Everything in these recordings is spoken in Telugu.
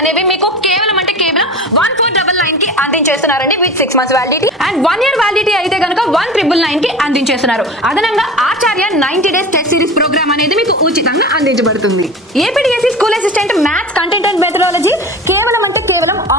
అనేవి మీకు కేవలం 1499 కి అందించేస్తున్నారండి with 6 months validity and 1 year validity అయితే కనుక 1999 కి అందించేస్తున్నారు. అదనంగా Acharya 90 days test series programme అనేది మీకు ఉచితంగా అందించబడుతుంది. APDSC school assistant maths content and methodology కేవలం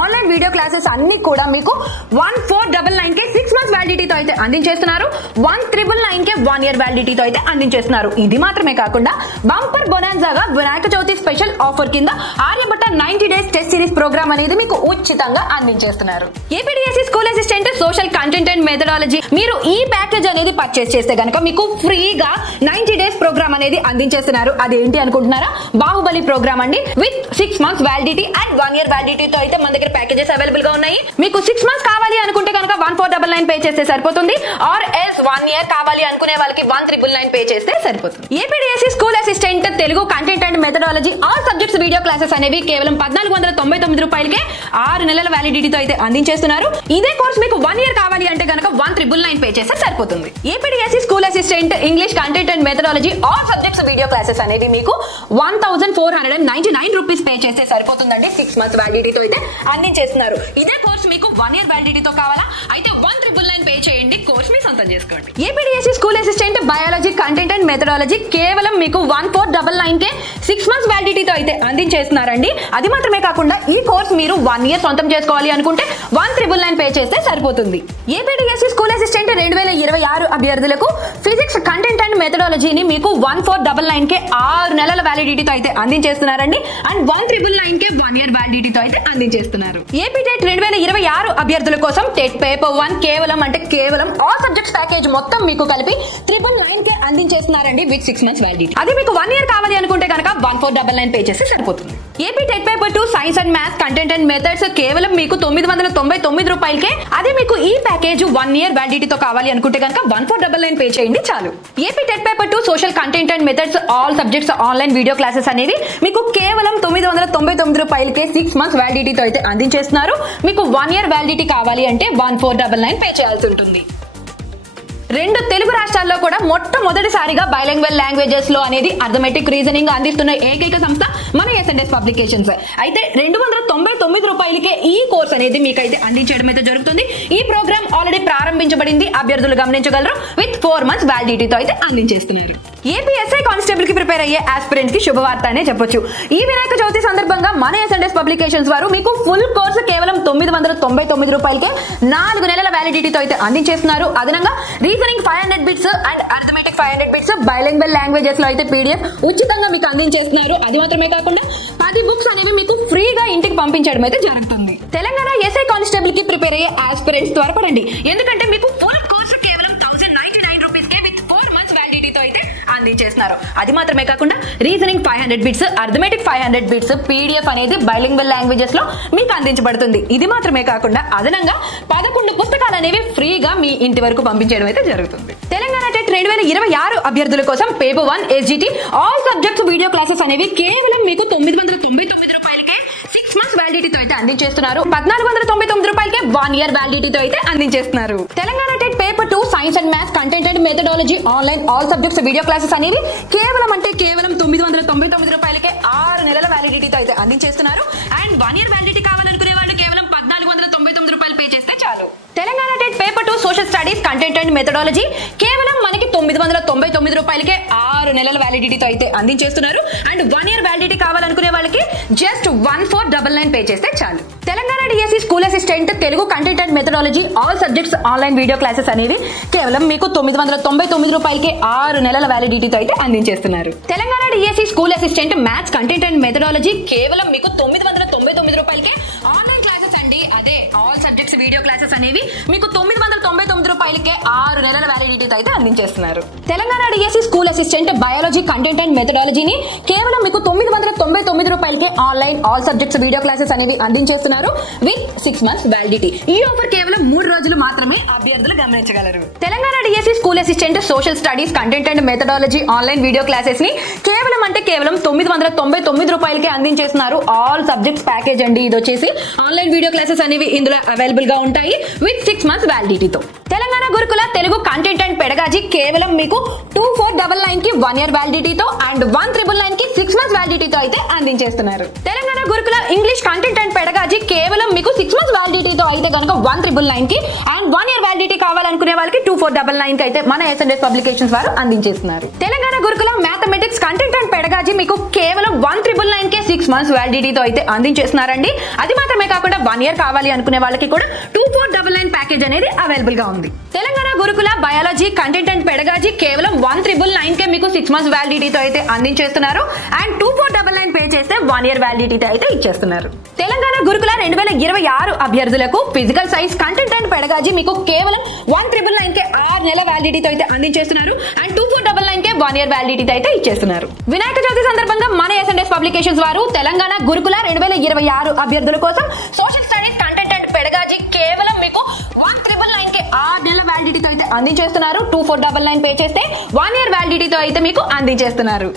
ఆన్లైన్ వీడియో క్లాసెస్ అన్ని కూడా మీకు 1499 కి 6 months వ్యాలిడిటీతో అయితే అందించేస్తున్నారు. 1999 కి 1 year వ్యాలిడిటీతో అయితే అందించేస్తున్నారు. ఇది మాత్రమే కాకుండా బంపర్ బొనాన్జాగా వినాయక చవితి స్పెషల్ ఆఫర్ కింద Aryabhatta 90 days test series programme అనేది మీకు ఉచితంగా అందించేస్తున్నారు. APDSC school assistant social content and methodology మీరు ఈ ప్యాకేజ్ అనేది పర్చేస్ చేస్తే కనుక మీకు ఫ్రీగా 90 days ప్రోగ్రామ్ అనేది అందించేస్తున్నారు. అదేంటి అనుకుంటున్నారా? బాహుబలి ప్రోగ్రామ్ అండి with 6 months validity and 1 year వ్యాలిడిటీతో అయితే మన దగ్గర ప్యాకేజెస్ అవైలబుల్ గా ఉన్నాయి. మీకు 6 months కావాలి అనుకుంటే కనుక 1499 పే చేస్తే సరిపోతుంది. ఆర్ ఎస్ 1 year కావాలి అనుకునే వాళ్ళకి 1999 పే చేస్తే సరిపోతుంది. APDSC school assistant Telugu content and methodology all subjects video classes అనేవి కేవలం 1499 రూపాయలకే 6 నెలల వ్యాలిడిటీతో అయితే అందించేస్తున్నారు. ఇదే కోర్స్ మీకు 1 year కావాలి అంటే కనుక 1999 పే చేస్తే సరిపోతుంది. APDSC school assistant English content and methodology all subjects video classes అనేవి మీకు 1499 రూపీస్ పే చేస్తే సరిపోతుందండి. 6 months వ్యాలిడిటీతో అయితే అందించేస్తున్నారు. ఇదే కోర్స్ మీకు 1 year వ్యాలిడిటీతో కావాలా అయితే 1999 పే చేయండి. కోర్స్ మీ సొంతం చేసుకోండి. APDSC school assistant biology content and methodology కేవలం మీకు 1499 కే 6 months వ్యాలిడిటీతో అయితే అందించేస్తున్నారండి. అది మాత్రమే కాకుండా ఈ కోర్స్ మీరు 1 year సొంతం చేసుకోవాలి అనుకుంటే 1999 పే చేస్తే సరిపోతుంది. ఏపీడీఎస్సీ స్కూల్ అసిస్టెంట్ 2026 అభ్యర్థులకు ఫిజిక్స్ కంటెంట్ అండ్ మెథడాలజీని మీకు 1499 కే 6 నెలల వ్యాలిడిటీతో అయితే అందించేస్తున్నారండి. అండ్ 1999 కే 1 year వ్యాలిడిటీతో అయితే అందించేస్తున్నారు. ఏపీ టెట్ 2026 అభ్యర్థుల కోసం టెట్ పేపర్ 1 కేవలం ఆల్ సబ్జెక్ట్స్ ప్యాకేజ్ మొత్తం మీకు కలిపి 999 కే అందించేస్తున్నారండి విత్ 6 months వ్యాలిడిటీ. అది మీకు 1 year కావాలి అనుకుంటే కనుక 1499 పే చేస్తే సరిపోతుంది. AP TET paper 2 science and maths content and methods కేవలం మీకు 999 రూపాయలకే. అదే మీకు ఈ ప్యాకేజ్ 1 year వ్యాలిడిటీతో కావాలి అనుకుంటే కనుక 1499 పే చేయండి చాలు. AP TET paper 2 social content and methods all subjects online video classes అనేవి మీకు కేవలం 999 రూపాయలకే 6 months వ్యాలిడిటీతో అయితే అందించేస్తున్నారు. మీకు 1 year వ్యాలిడిటీ కావాలి అంటే 1499 పే చేయాల్సి ఉంటుంది. 2 తెలుగు రాష్ట్రాల్లో కూడా మొట్టమొదటిసారిగా బైలింగ్వల్ లాంగ్వేజెస్ లో అనేది అర్థమెటిక్ రీజనింగ్ అందిస్తున్న ఏకైక సంస్థ మన ఎస్ఎన్ఎస్ పబ్లికేషన్స్. అయితే 299 రూపాయలకే ఈ కోర్స్ అనేది మీకైతే అందించడం అయితే జరుగుతుంది. ఈ ప్రోగ్రామ్ ఆల్రెడీ ప్రారంభించబడింది. అభ్యర్థులు గమనించగలరు. విత్ 4 months వ్యాలిడిటీతో అయితే అందించేస్తున్నారు. ఏపీఎస్ఐ కానిస్టేబుల్ కి ప్రిపేర్ అయ్యే ఆస్పిరెంట్స్ కి శుభవార్త అనే చెప్పొచ్చు. ఈ వినాయక చవితి సందర్భంగా మన ఎస్ఎన్ఎస్ పబ్లికేషన్స్ వారు మీకు ఫుల్ కోర్సు కేవలం 999 రూపాయలకే 4 నెలల వ్యాలిడిటీతో అయితే అందించేస్తున్నారు. అదనంగా reasoning 500 bits and arithmetic 500 bits bilingual languages లో అయితే పీడిఎఫ్ ఉచితంగా మీకు అందించేస్తున్నారు. అది మాత్రమే కాకుండా 10 బుక్స్ అనేవి మీకు ఫ్రీగా ఇంటికి పంపించడం అయితే జరుగుతుంది. తెలంగాణ ఎస్ఐ కానిస్టేబుల్ కి ప్రిపేర్ అయ్యే ఆస్పిరెంట్స్ త్వరపడండి. ఎందుకంటే మీకు ఫుల్ కోర్సు కేవలం 1099 రూపీస్ కే విత్ 4 months వ్యాలిడిటీతో అయితే అందించేస్తున్నారు. అది మాత్రమే కాకుండా reasoning 500 bits arithmetic 500 bits PDF అనేది బైలింగ్వల్ లాంగ్వేజెస్ లో మీకు అందించబడుతుంది. ఇది మాత్రమే కాకుండా అదనంగా 11 పుస్తకాలు అనేవి ఫ్రీగా మీ ఇంటి వరకు పంపించడం అయితే జరుగుతుంది. తెలంగాణ టెట్ 2026 అభ్యర్థుల కోసం paper 1 SGT all subjects video classes అనేవి కేవలం మీకు 999 రూపాయలకే 6 months వ్యాలిడిటీతో అయితే అందించేస్తున్నారు. 1499 రూపాయలకే 1 year వ్యాలిడిటీతో అయితే అందించేస్తున్నారు. Telangana TET paper 2 science and maths content and methodology online all subjects video classes అనేవి కేవలం 999 రూపాయలకే 6 నెలల వ్యాలిడిటీతో అయితే అందించేస్తున్నారు. అండ్ 1 year వ్యాలిడిటీ కావాలనుకునే వాళ్ళు కేవలం 1499 రూపాయలు పే చేస్తే చాలు. Telangana TET paper 2 social studies content and methodology కేవలం మనకి 999 రూపాయలకే 6 నెలల వ్యాలిడిటీతో అయితే అందించేస్తున్నారు. అండ్ 1 year వ్యాలిడిటీ కావాలనుకునే వాళ్ళకి జస్ట్ 1499 పే చేస్తే చాలు. Telangana DSC school assistant Telugu content and methodology all subjects online video classes అనేవి కేవలం మీకు 999 రూపాయలకే 6 నెలల వ్యాలిడిటీతో అయితే అందించేస్తున్నారు. Telangana DSC school assistant maths content and methodology కేవలం మీకు 999 రూపాయలకే ఆన్లైన్ క్లాసెస్ అండి. అదే ఆల్ సబ్జెక్ట్స్ వీడియో క్లాసెస్ అనేవి మీకు 999 రూపాయలకే 6 నెలల వ్యాలిడిటీతో అయితే అందించేస్తున్నారు. Telangana DSC school assistant biology content and మెథడాలజీని కేవలం మీకు 999 రూపాయలకే online all subjects video classes అనేవి అందించేస్తున్నారు విత్ 6 months వ్యాలిడిటీ. ఈ ఆఫర్ కేవలం 3 రోజులు మాత్రమే అభ్యర్థులు గమనించగలరు. Telangana DSC school assistant social studies content and methodology online video classes ని కేవలం 999 రూపాయలకే అందించేస్తున్నారు. ఆల్ సబ్జెక్ట్స్ ప్యాకేజ్ అండి. ఇది వచ్చేసి ఆన్లైన్ వీడియో క్లాసెస్ అనేవి ఇందులో అవైలబుల్ గా ఉంటాయి విత్ 6 months వ్యాలిడిటీతో. తెలంగాణ గురుకుల తెలుగు కంటెంట్ అండ్ పెడగాజీ కేవలం మీకు 2499 కి 1 year వ్యాలిడిటీతో అండ్ 1999 కి 6 months వ్యాలిడిటీతో అయితే అందించేస్తున్నారు. తెలంగాణ గురుకుల ఇంగ్లీష్ కంటెంట్ అండ్ పెడగాజీ కేవలం మీకు 6 months వ్యాలిడిటీతో అయితే కనుక 1999 కి అండ్ 1 year వ్యాలిడిటీ కావాలనుకునే వాళ్ళకి 2499 కి అయితే మన ఎస్ఎన్ఎస్ పబ్లికేషన్స్ వారు అందించేస్తున్నారు. తెలంగాణ గురుకుల మ్యాథమెటిక్స్ కంటెంట్ అండ్ పెడగాజీ మీకు కేవలం 1999 కి 6 months వ్యాలిడిటీతో అయితే అందించేస్తున్నారండి. అది మాత్రమే కాకుండా 1 year కావాలి అనుకునే వాళ్ళకి కూడా 2499 ప్యాకేజ్ అనేది అవైలబుల్ గా ఉంది. తెలంగాణ గురుకుల బయాలజీ కంటెంట్ అండ్ పెడగాజీ కేవలం 1999 కే మీకు 6 months వ్యాలిడిటీతో అయితే అందించేస్తున్నారు అండ్ 2499 పే చేస్తే 1 year వ్యాలిడిటీతో అయితే ఇచ్చేస్తున్నారు. తెలంగాణ గురుకుల 2026 అభ్యర్థులకు physical science content and pedagogy మీకు కేవలం 1999 కే 6 నెలల వ్యాలిడిటీతో అయితే అందించేస్తున్నారు అండ్ 2499 కే 1 year వ్యాలిడిటీతో అయితే ఇచ్చేస్తున్నారు. వినాయక చవితి సందర్భంగా మన ఎస్ఎన్ఎస్ పబ్లికేషన్స్ వారు తెలంగాణ గురుకుల 2026 అభ్యర్థుల కోసం social studies content and pedagogy కేవలం మీకు 1999 కే 6 నెలల వ్యాలిడిటీతో అయితే అందించేస్తున్నారు. 2499 పే చేస్తే 1 year వ్యాలిడిటీతో అయితే మీకు అందించేస్తున్నారు.